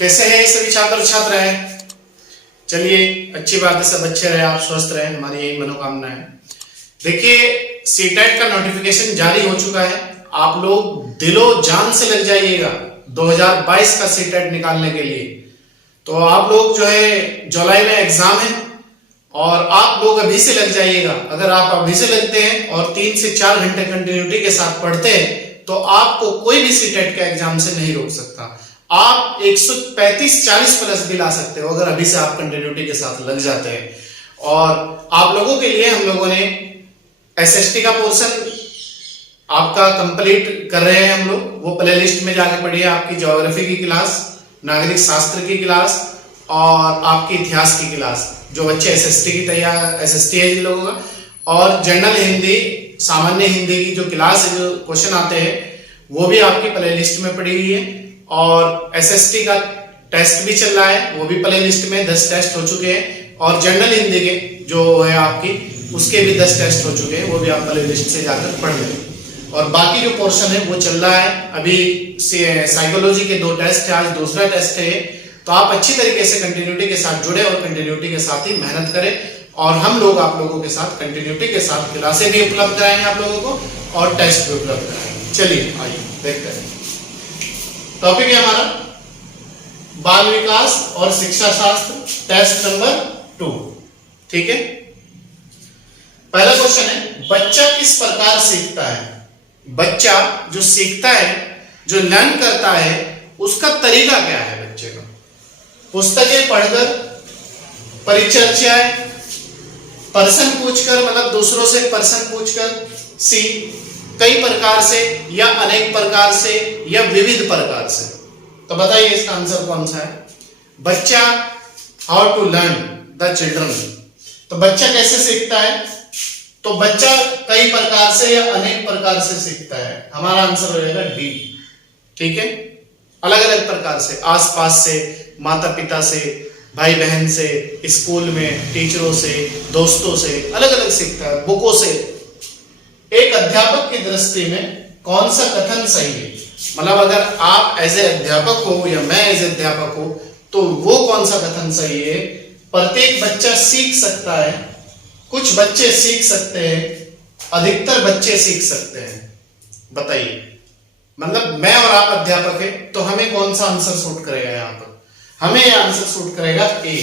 कैसे हैं सभी छात्र छात्र हैं? चलिए, अच्छी बात है, सब अच्छे रहे, आप स्वस्थ रहे, हमारी यही मनोकामना है। देखिए, सीटेट का नोटिफिकेशन जारी हो चुका है। आप लोग दिलो जान से लग जाइएगा 2022 का सीटेट निकालने के लिए। तो आप लोग जो है जुलाई में एग्जाम है और आप लोग अभी से लग जाइएगा। अगर आप अभी से लगते हैं और 3 से 4 घंटे कंटिन्यूटी के साथ पढ़ते हैं तो आपको कोई भी सीटेट का एग्जाम से नहीं रोक सकता। आप 135-40 प्लस भी ला सकते हो अगर अभी से आप कंटिन्यूटी के साथ लग जाते हैं। और आप लोगों के लिए हम लोगों ने एसएसटी का पोर्शन आपका कंप्लीट कर रहे हैं। हम लोग वो प्लेलिस्ट में जाके पढ़िए। आपकी ज्योग्राफी की क्लास, नागरिक शास्त्र की क्लास और आपकी इतिहास की क्लास, जो बच्चे एसएसटी की तैयार, एसएसटी है जिन लोगों का, और जनरल हिंदी, सामान्य हिंदी की जो क्लास है, जो क्वेश्चन आते हैं, वो भी आपकी प्लेलिस्ट में पड़ी हुई है। और एसएसटी का टेस्ट भी चल रहा है, वो भी प्लेलिस्ट में 10 टेस्ट हो चुके हैं। और जनरल हिंदी के जो है आपकी, उसके भी 10 टेस्ट हो चुके हैं, वो भी आप प्लेलिस्ट से जाकर पढ़ लें। और बाकी जो पोर्शन है वो चल रहा है। अभी साइकोलॉजी के 2 टेस्ट है, आज दूसरा टेस्ट है। तो आप अच्छी तरीके से कंटिन्यूटी के साथ जुड़े और कंटिन्यूटी के साथ ही मेहनत करें। और हम लोग आप लोगों के साथ कंटिन्यूटी के साथ क्लासें भी उपलब्ध कराएंगे आप लोगों को और टेस्ट भी उपलब्ध कराएंगे। चलिए आइए देखते हैं। टॉपिक है हमारा बाल विकास और शिक्षा शास्त्र, टेस्ट नंबर 2। ठीक है, पहला क्वेश्चन है, बच्चा किस प्रकार सीखता है? बच्चा जो सीखता है, जो लर्न करता है, उसका तरीका क्या है बच्चे का? पुस्तकें पढ़कर, परिचर्चाएं, प्रश्न पूछकर, मतलब दूसरों से प्रश्न पूछकर, सी कई प्रकार से या अनेक प्रकार से या विविध प्रकार से। तो बताइए इसका आंसर कौन सा है? बच्चा, how to learn the children. तो बच्चा कैसे सीखता है? तो बच्चा कई प्रकार से या अनेक प्रकार से सीखता है। हमारा आंसर हो जाएगा डी। ठीक है, अलग अलग प्रकार से, आसपास से, माता पिता से, भाई बहन से, स्कूल में टीचरों से, दोस्तों से, अलग अलग सीखता है, बुकों से। एक अध्यापक की दृष्टि में कौन सा कथन सही है? मतलब अगर आप एज ए अध्यापक हो या मैं एज ए अध्यापक हो तो वो कौन सा कथन सही है? प्रत्येक बच्चा सीख सकता है, कुछ बच्चे सीख सकते हैं, अधिकतर बच्चे सीख सकते हैं। बताइए, मतलब मैं और आप अध्यापक है तो हमें कौन सा आंसर सूट करेगा? यहां पर हमें यह आंसर सूट करेगा ए,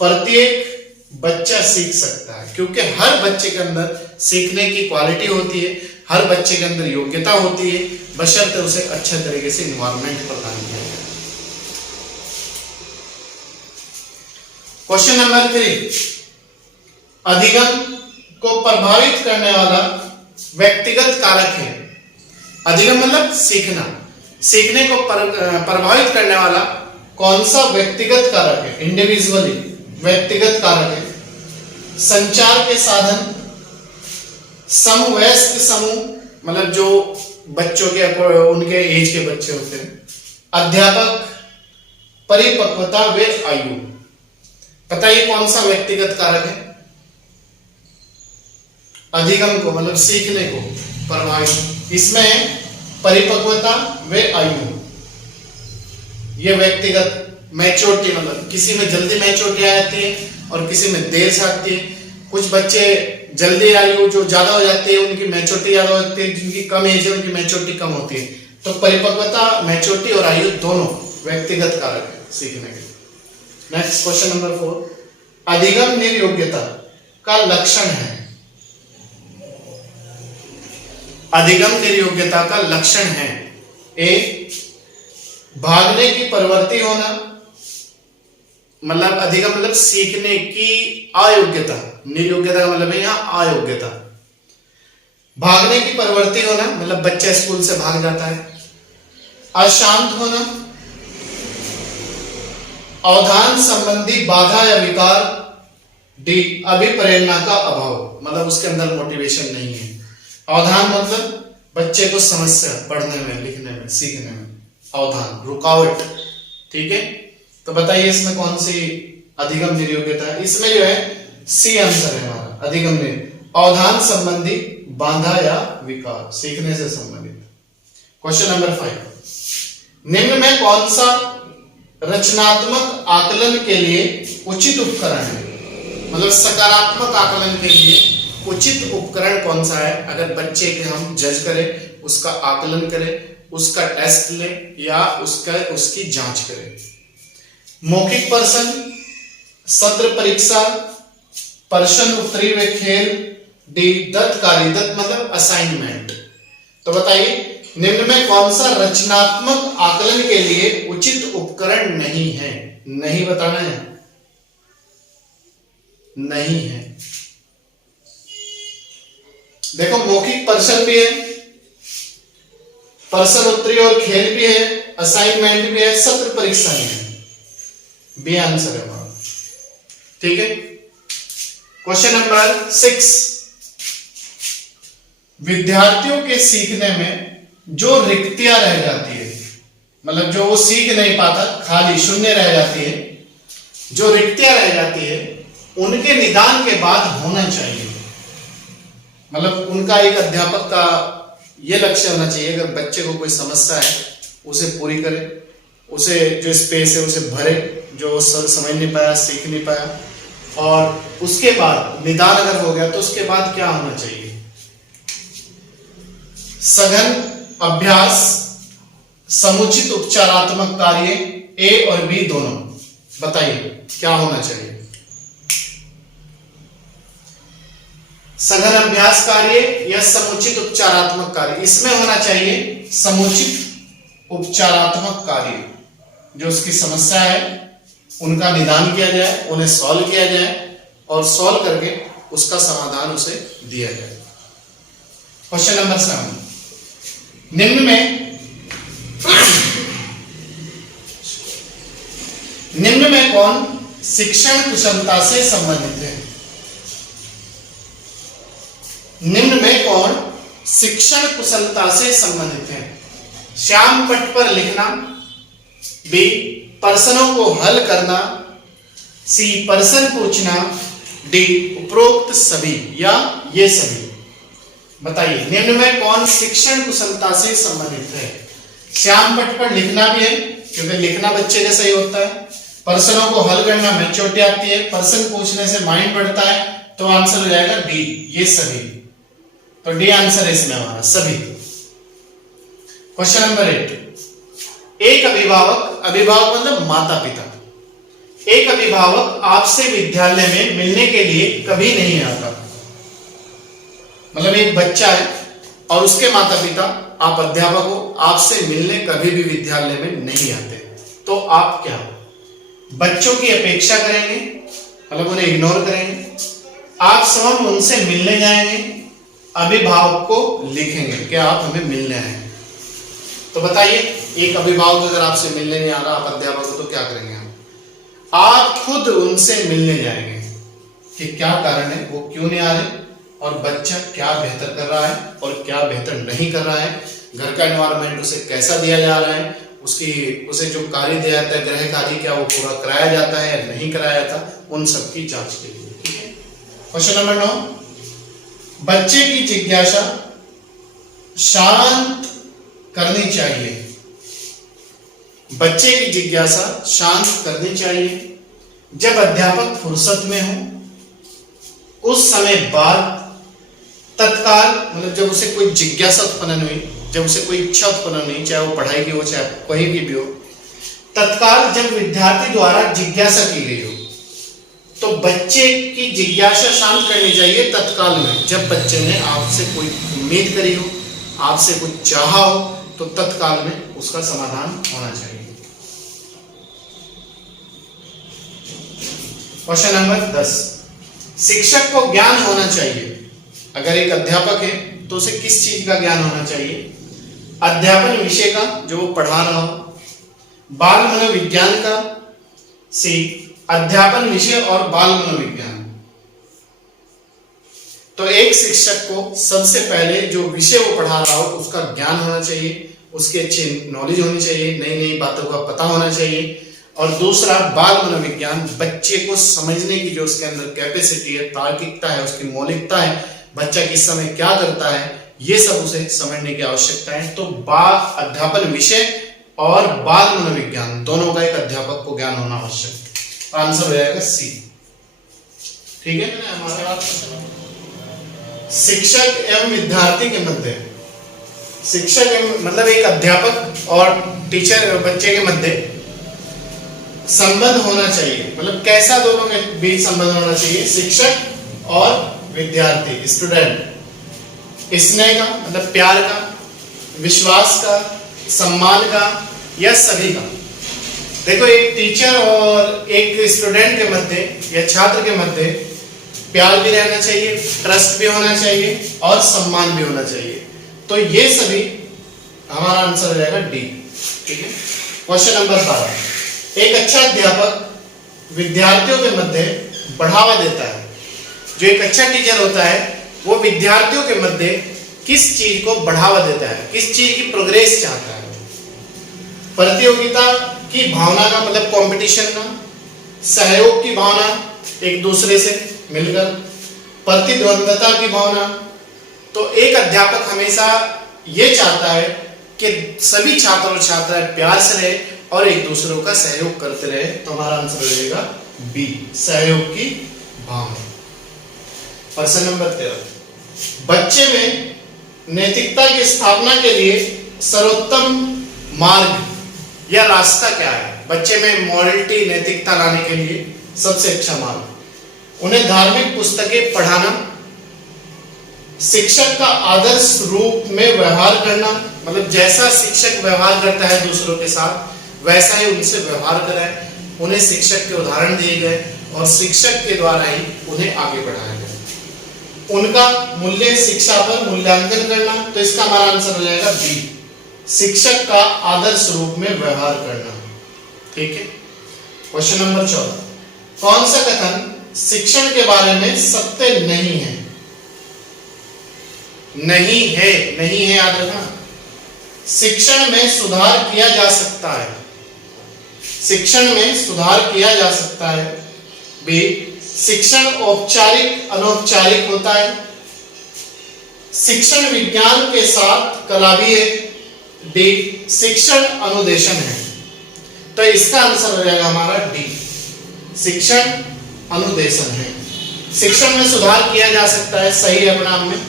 प्रत्येक बच्चा सीख सकता है। क्योंकि हर बच्चे के अंदर सीखने की क्वालिटी होती है, हर बच्चे के अंदर योग्यता होती है, बशर्ते उसे अच्छे तरीके से एनवायरनमेंट प्रदान किया जाए। क्वेश्चन नंबर 3, अधिगम को प्रभावित करने वाला व्यक्तिगत कारक है। अधिगम मतलब सीखना, सीखने को प्रभावित करने वाला कौन सा व्यक्तिगत कारक है? इंडिविजुअली व्यक्तिगत कारक है। संचार के साधन, समवयस्क समूह, मतलब जो बच्चों के उनके एज के बच्चे होते हैं, अध्यापक, परिपक्वता व आयु। बताइए कौन सा व्यक्तिगत कारक है? अधिगम को मतलब सीखने को प्रभावित, इसमें परिपक्वता व आयु, ये व्यक्तिगत मैच्योरिटी, मतलब किसी में जल्दी मैच्योरिटी आ जाती है और किसी में देर से आती है। कुछ बच्चे जल्दी आयु जो ज्यादा हो जाती है उनकी मैच्योरिटी ज्यादा हो जाती है, जिनकी कम एज है उनकी मैच्योरिटी कम होती है। तो परिपक्वता, मैच्योरिटी और आयु दोनों व्यक्तिगत कारक है सीखने के। नेक्स्ट क्वेश्चन नंबर 4, अधिगम निर्योग्यता का लक्षण है। अधिगम निर्योग्यता का लक्षण है, ए, भागने की प्रवृत्ति होना, मतलब अधिगम मतलब सीखने की अयोग्यता, निर्योग्यता का मतलब है यहां अयोग्यता। भागने की प्रवृत्ति होना मतलब बच्चा स्कूल से भाग जाता है। अशांत होना, अवधान संबंधी बाधा या विकार, डी, अभिप्रेरणा का अभाव, मतलब उसके अंदर मोटिवेशन नहीं है। अवधान मतलब बच्चे को समस्या पढ़ने में, लिखने में, सीखने में, अवधान रुकावट। ठीक है, तो बताइए इसमें कौन सी अधिगम निर्योग्यता है? इसमें जो है सी आंसर है हमारा, अधिगम निर्योग्यता, अवधान संबंधी बाधा या विकार, सीखने से संबंधित। क्वेश्चन नंबर 5, निम्न में कौन सा रचनात्मक आकलन के लिए उचित उपकरण है। मतलब सकारात्मक आकलन के लिए उचित उपकरण कौन सा है? अगर बच्चे के हम जज करें, उसका आकलन करें, उसका टेस्ट लें या उसकी जांच करें। मौखिक प्रश्न, सत्र परीक्षा, प्रश्न उत्तरी व खेल, डी दत्त कार्य। दत्त मतलब असाइनमेंट। तो बताइए निम्न में कौन सा रचनात्मक आकलन के लिए उचित उपकरण नहीं है? नहीं बताना है, नहीं है। देखो मौखिक प्रश्न भी है, प्रश्न उत्तरी और खेल भी है, असाइनमेंट भी है, सत्र परीक्षा भी है। बी आंसर है हमारा। ठीक है। क्वेश्चन नंबर 6, विद्यार्थियों के सीखने में जो रिक्तियां रह जाती है, मतलब जो वो सीख नहीं पाता, खाली शून्य रह जाती है, जो रिक्तियां रह जाती है, उनके निदान के बाद होना चाहिए। मतलब उनका एक अध्यापक का ये लक्ष्य होना चाहिए, अगर बच्चे को कोई समस्या है उसे पूरी करे, उसे जो स्पेस है उसे भरे, जो समझ नहीं पाया, सीख नहीं पाया, और उसके बाद निदान अगर हो गया तो उसके बाद क्या होना चाहिए? सघन अभ्यास, समुचित उपचारात्मक कार्य, ए और बी दोनों। बताइए क्या होना चाहिए? सघन अभ्यास कार्य या समुचित उपचारात्मक कार्य? इसमें होना चाहिए समुचित उपचारात्मक कार्य। जो उसकी समस्या है उनका निदान किया जाए, उन्हें सॉल्व किया जाए और सॉल्व करके उसका समाधान उसे दिया जाए। क्वेश्चन नंबर 7, निम्न में कौन शिक्षण कुशलता से संबंधित है? निम्न में कौन शिक्षण कुशलता से संबंधित है? श्याम पट पर लिखना, बी प्रश्नों को हल करना, सी प्रश्न पूछना, डी उपरोक्त सभी या ये सभी। बताइए निम्न में कौन शिक्षण कुशलता से संबंधित है? श्याम पट पर लिखना भी है क्योंकि लिखना बच्चे का सही होता है, प्रश्नों को हल करना मैच्योरिटी आती है, प्रश्न पूछने से माइंड बढ़ता है, तो आंसर हो जाएगा डी ये सभी। तो डी आंसर है इसमें हमारा सभी। क्वेश्चन नंबर 8, एक अभिभावक, अभिभावक मतलब माता पिता, एक अभिभावक आपसे विद्यालय में मिलने के लिए कभी नहीं आता। मतलब एक बच्चा है और उसके माता पिता, आप अध्यापक हो, आपसे मिलने कभी भी विद्यालय में नहीं आते, तो आप क्या बच्चों की अपेक्षा करेंगे, मतलब उन्हें इग्नोर करेंगे, आप स्वयं उनसे मिलने जाएंगे, अभिभावक को लिखेंगे कि आप हमें मिलने आए? तो बताइए एक अभिभावक अगर आपसे मिलने नहीं आ रहा, आप अध्यापक हो, तो क्या करेंगे? आप खुद उनसे मिलने जाएंगे कि क्या कारण है, वो क्यों नहीं आ रहे, और बच्चा क्या बेहतर कर रहा है और क्या बेहतर नहीं कर रहा है, घर का एनवायरनमेंट उसे कैसा दिया जा रहा है, उसे जो कार्य दिया जाता है गृह कार्य, क्या वो पूरा कराया जाता है या नहीं कराया जाता, उन सब की जांच के लिए। ठीक है। क्वेश्चन नंबर 9, बच्चे की जिज्ञासा शांत करनी चाहिए। बच्चे की जिज्ञासा शांत करनी चाहिए। जब अध्यापक फुर्सत में हो उस समय बाद तत्काल, मतलब जब उसे कोई जिज्ञासा उत्पन्न हुई, जब उसे कोई इच्छा उत्पन्न हुई, चाहे वो पढ़ाई की हो चाहे कोई भी हो, तत्काल जब विद्यार्थी द्वारा जिज्ञासा की गई हो तो बच्चे की जिज्ञासा शांत करनी चाहिए तत्काल में। जब बच्चे ने आपसे कोई उम्मीद करी हो, आपसे कुछ चाहा हो, तो तत्काल में उसका समाधान होना चाहिए। क्वेश्चन नंबर 10, शिक्षक को ज्ञान होना चाहिए। अगर एक अध्यापक है तो उसे किस चीज का ज्ञान होना चाहिए? अध्यापन विषय का जो वो पढ़ा रहा हो, बाल मनोविज्ञान का, सी अध्यापन विषय और बाल मनोविज्ञान। तो एक शिक्षक को सबसे पहले जो विषय वो पढ़ा रहा हो उसका ज्ञान होना चाहिए, उसकी अच्छी नॉलेज होनी चाहिए, नई नई बातों का पता होना चाहिए। और दूसरा बाल मनोविज्ञान, बच्चे को समझने की जो उसके अंदर कैपेसिटी है, तार्किकता है, उसकी मौलिकता है, बच्चा किस समय क्या करता है, ये सब उसे समझने की आवश्यकता है। तो अध्यापन विषय और बाल मनोविज्ञान, दोनों का एक अध्यापक को ज्ञान होना आवश्यक। आंसर हो जाएगा सी। ठीक है, हमारे बात शिक्षक एवं विद्यार्थी के मध्य, शिक्षक एवं मतलब एक अध्यापक और टीचर बच्चे के मध्य संबंध होना चाहिए। मतलब कैसा दोनों के बीच संबंध होना चाहिए? शिक्षक और विद्यार्थी, स्टूडेंट, स्नेह का मतलब प्यार का, विश्वास का, सम्मान का, या सभी का। देखो, एक टीचर और एक स्टूडेंट के मध्य या छात्र के मध्य प्यार भी रहना चाहिए, ट्रस्ट भी होना चाहिए और सम्मान भी होना चाहिए। तो ये सभी हमारा आंसर हो जाएगा डी। ठीक है, क्वेश्चन नंबर 12, एक अच्छा अध्यापक विद्यार्थियों के मध्य बढ़ावा देता है। जो एक अच्छा टीचर होता है वो विद्यार्थियों के मध्य किस चीज को बढ़ावा देता है, किस चीज की प्रोग्रेस चाहता है? प्रतियोगिता की भावना का मतलब कंपटीशन का, सहयोग की भावना एक दूसरे से मिलकर, प्रतिद्वंदता की भावना। तो एक अध्यापक हमेशा ये चाहता है कि सभी छात्र और छात्राएं प्यार से रहे और एक दूसरों का सहयोग करते रहे। तो हमारा आंसर हो जाएगा बी, सहयोग की भावना। प्रश्न नंबर 13, बच्चे में नैतिकता की स्थापना के लिए सर्वोत्तम मार्ग या रास्ता क्या है? बच्चे में मॉरलिटी, नैतिकता लाने के लिए सबसे अच्छा मार्ग, उन्हें धार्मिक पुस्तकें पढ़ाना, शिक्षक का आदर्श रूप में व्यवहार करना, मतलब जैसा शिक्षक व्यवहार करता है दूसरों के साथ वैसा ही उनसे व्यवहार कराए, उन्हें शिक्षक के उदाहरण दिए गए और शिक्षक के द्वारा ही उन्हें आगे बढ़ाया गया, उनका मूल्य शिक्षा पर मूल्यांकन करना। तो इसका हमारा आंसर हो जाएगा बी, शिक्षक का आदर्श रूप में व्यवहार करना। ठीक है, क्वेश्चन नंबर 14, कौन सा कथन शिक्षण के बारे में सत्य नहीं है? नहीं है, नहीं है याद रखना। शिक्षण में सुधार किया जा सकता है, शिक्षण में सुधार किया जा सकता है। बी, शिक्षण औपचारिक अनौपचारिक होता है, शिक्षण विज्ञान के साथ कला भी है। डी, शिक्षण अनुदेशन है। तो इसका आंसर हो जाएगा हमारा डी, शिक्षण अनुदेशन है। शिक्षण में सुधार किया जा सकता है, सही है अपने आप में।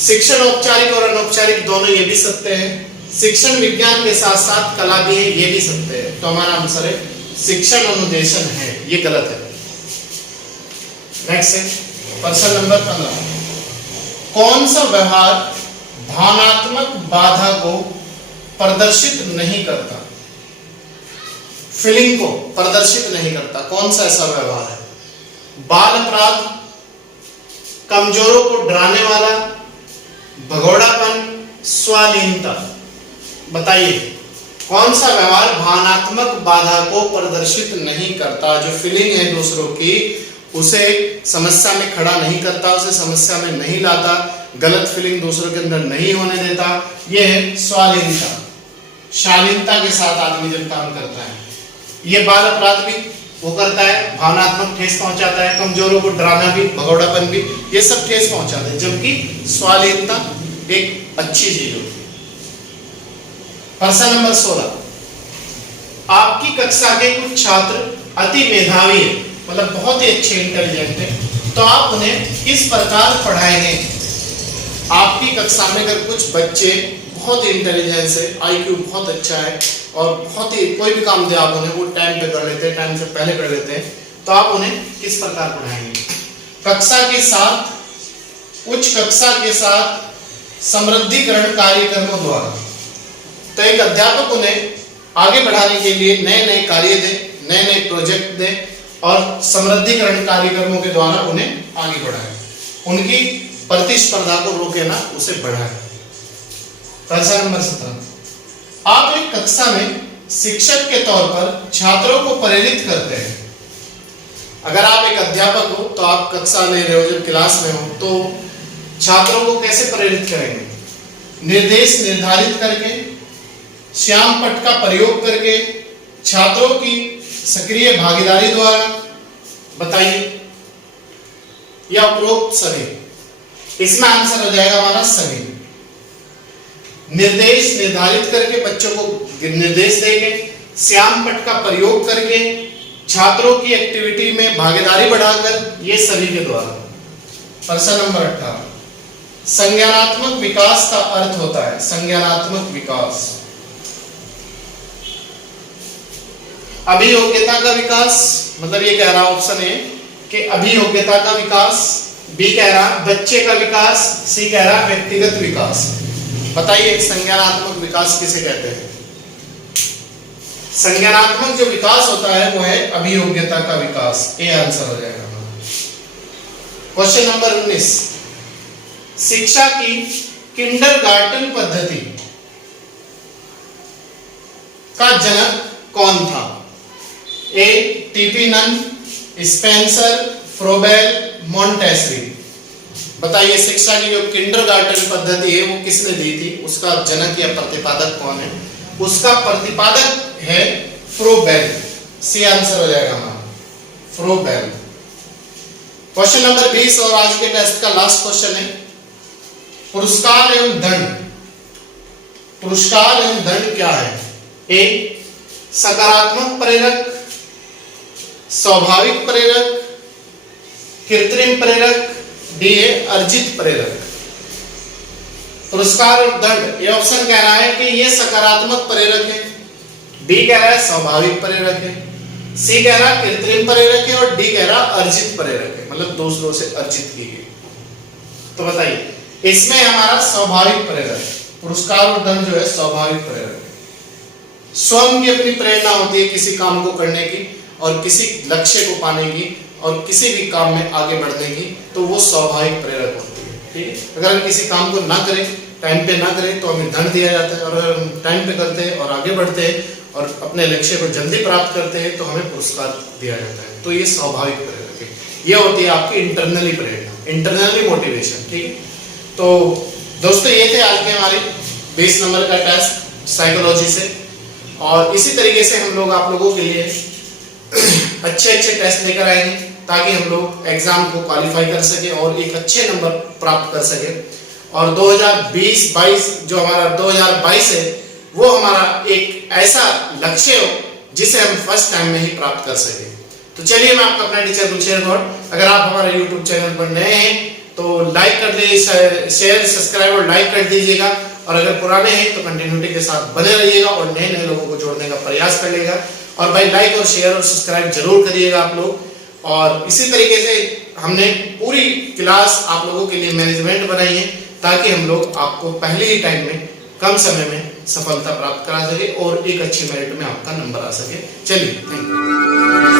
शिक्षण औपचारिक और अनौपचारिक दोनों ये भी सत्य है। शिक्षण विज्ञान के साथ साथ कला भी है, ये भी सत्य है। तो हमारा आंसर है शिक्षण अनुदेशन है, ये गलत है। नेक्स्ट है प्रश्न नंबर 15, कौन सा व्यवहार भावनात्मक बाधा को प्रदर्शित नहीं करता? फीलिंग को प्रदर्शित नहीं करता, कौन सा ऐसा व्यवहार है? बाल अपराध, कमजोरों को डराने वाला, भगोड़ापन, स्वाधीनता। बताइए कौन सा व्यवहार भावनात्मक बाधा को प्रदर्शित नहीं करता? जो फीलिंग है दूसरों की उसे समस्या में खड़ा नहीं करता, उसे समस्या में नहीं लाता, गलत फीलिंग दूसरों के अंदर नहीं होने देता। यह है स्वाधीनता, शालीनता के साथ आदमी जब काम करता है। ये बाल अपराध भी वो करता है, भावनात्मक ठेस पहुंचाता है, कमजोरों को डराना भी, भगोड़ापन भी, ये सब ठेस पहुंचाते हैं। जबकि स्वाधीनता एक अच्छी चीज होती है। प्रश्न नंबर 16, आपकी कक्षा के कुछ छात्र अति मेधावी है, मतलब बहुत ही अच्छे इंटेलिजेंट है, तो आप उन्हें किस प्रकार पढ़ाएंगे? आपकी कक्षा में अगर कुछ बच्चे बहुत ही इंटेलिजेंस है, आईक्यू बहुत अच्छा है और बहुत ही कोई भी काम दे आप उन्हें वो टाइम पे कर लेते हैं, टाइम से पहले कर लेते हैं, तो आप उन्हें किस प्रकार पढ़ाएंगे? कक्षा के साथ, उच्च कक्षा के साथ समृद्धिकरण कार्यक्रमों द्वारा। तो एक अध्यापक उन्हें आगे बढ़ाने के लिए नए नए कार्य दे, नए नए प्रोजेक्ट दे और समृद्धिकरण कार्यक्रमों के द्वारा उन्हें आगे बढ़ाए, उनकी प्रतिस्पर्धा को रोके ना, उसे बढ़ाए। प्रश्न नंबर 17, आप एक कक्षा में शिक्षक के तौर पर छात्रों को प्रेरित करते हैं। अगर आप एक अध्यापक हो तो आप कक्षा ले रहे हो, जब क्लास में हो तो छात्रों को कैसे प्रेरित करेंगे? निर्देश निर्धारित करके, श्याम पट्ट का प्रयोग करके, छात्रों की सक्रिय भागीदारी द्वारा। बताइए, या उपरोक्त सभी? इसमें आंसर हो जाएगा हमारा सभी। निर्देश निर्धारित करके, बच्चों को निर्देश देके, श्याम पट का प्रयोग करके, छात्रों की एक्टिविटी में भागीदारी बढ़ाकर, ये सभी के द्वारा। प्रश्न नंबर 18, संज्ञानात्मक विकास का अर्थ होता है, संज्ञानात्मक विकास, अभियोग्यता का विकास, मतलब ये कह रहा ऑप्शन ए कि अभियोग्यता का विकास, बी कह रहा बच्चे का विकास, सी कह रहा व्यक्तिगत विकास। बताइए संज्ञानात्मक विकास किसे कहते हैं? संज्ञानात्मक जो विकास होता है वो है अभियोग्यता का विकास, ए आंसर हो जाएगा। क्वेश्चन नंबर 19, शिक्षा की किंडरगार्टन पद्धति का जनक कौन था? A T P Nunn, Spencer, Froebel, Montessori. बताइए शिक्षा की जो किंडरगार्टन पद्धति है वो किसने दी थी, उसका जनक या प्रतिपादक कौन है? उसका प्रतिपादक है फ्रोबेल, सी आंसर हो जाएगा हमारा, फ्रोबेल। क्वेश्चन नंबर 20 और आज के टेस्ट का लास्ट क्वेश्चन है, पुरस्कार एवं दंड। पुरस्कार एवं दंड क्या है? ए सकारात्मक प्रेरक, स्वाभाविक प्रेरक, कृत्रिम प्रेरक, डी है अर्जित प्रेरक। पुरस्कार और दंड, ये ऑप्शन कह रहा है कि ये सकारात्मक प्रेरक है, बी कह रहा है स्वाभाविक प्रेरक है, सी कह रहा कृत्रिम प्रेरक है और डी कह रहा अर्जित प्रेरक है, मतलब दूसरों से अर्जित की गई। तो बताइए इसमें हमारा स्वाभाविक प्रेरक, पुरस्कार और दंड जो है स्वाभाविक प्रेरक है। स्वयं की अपनी प्रेरणा होती है किसी काम को करने की और किसी लक्ष्य को पाने की और किसी भी काम में आगे बढ़ने की, तो वो स्वाभाविक प्रेरक होती है। ठीक है, अगर हम किसी काम को ना करें, टाइम पे ना करें, तो हमें दंड दिया जाता है, और अगर हम टाइम पे करते हैं और आगे बढ़ते हैं और अपने लक्ष्य को जल्दी प्राप्त करते हैं तो हमें पुरस्कार दिया जाता है। तो ये स्वाभाविक प्रेरक है, ये होती है आपकी इंटरनली प्रेरणा, इंटरनली मोटिवेशन। ठीक है, तो दोस्तों ये थे आज के हमारे 20 नंबर का टेस्ट साइकोलॉजी से, और इसी तरीके से हम लोग आप लोगों के लिए अच्छे अच्छे टेस्ट लेकर आएंगे ताकि हम लोग एग्जाम को क्वालिफाई कर सके और एक अच्छे नंबर प्राप्त कर सके। और 2020-22 जो हमारा 2022 है वो हमारा एक ऐसा लक्ष्य हो जिसे हम फर्स्ट टाइम में ही प्राप्त कर सके। तो चलिए मैं आपका अपना टीचर गुलशेर गौड़, अगर आप हमारे यूट्यूब चैनल पर नए हैं तो लाइक कर दीजिए, शेयर सब्सक्राइब और लाइक कर दीजिएगा, और अगर पुराने हैं तो कंटिन्यूटी के साथ बने रहिएगा और नए नए लोगों को जोड़ने का प्रयास करिएगा। और भाई लाइक और शेयर और सब्सक्राइब जरूर करिएगा आप लोग। और इसी तरीके से हमने पूरी क्लास आप लोगों के लिए मैनेजमेंट बनाई है ताकि हम लोग आपको पहले ही टाइम में कम समय में सफलता प्राप्त करा सके और एक अच्छी मेरिट में आपका नंबर आ सके। चलिए, थैंक यू।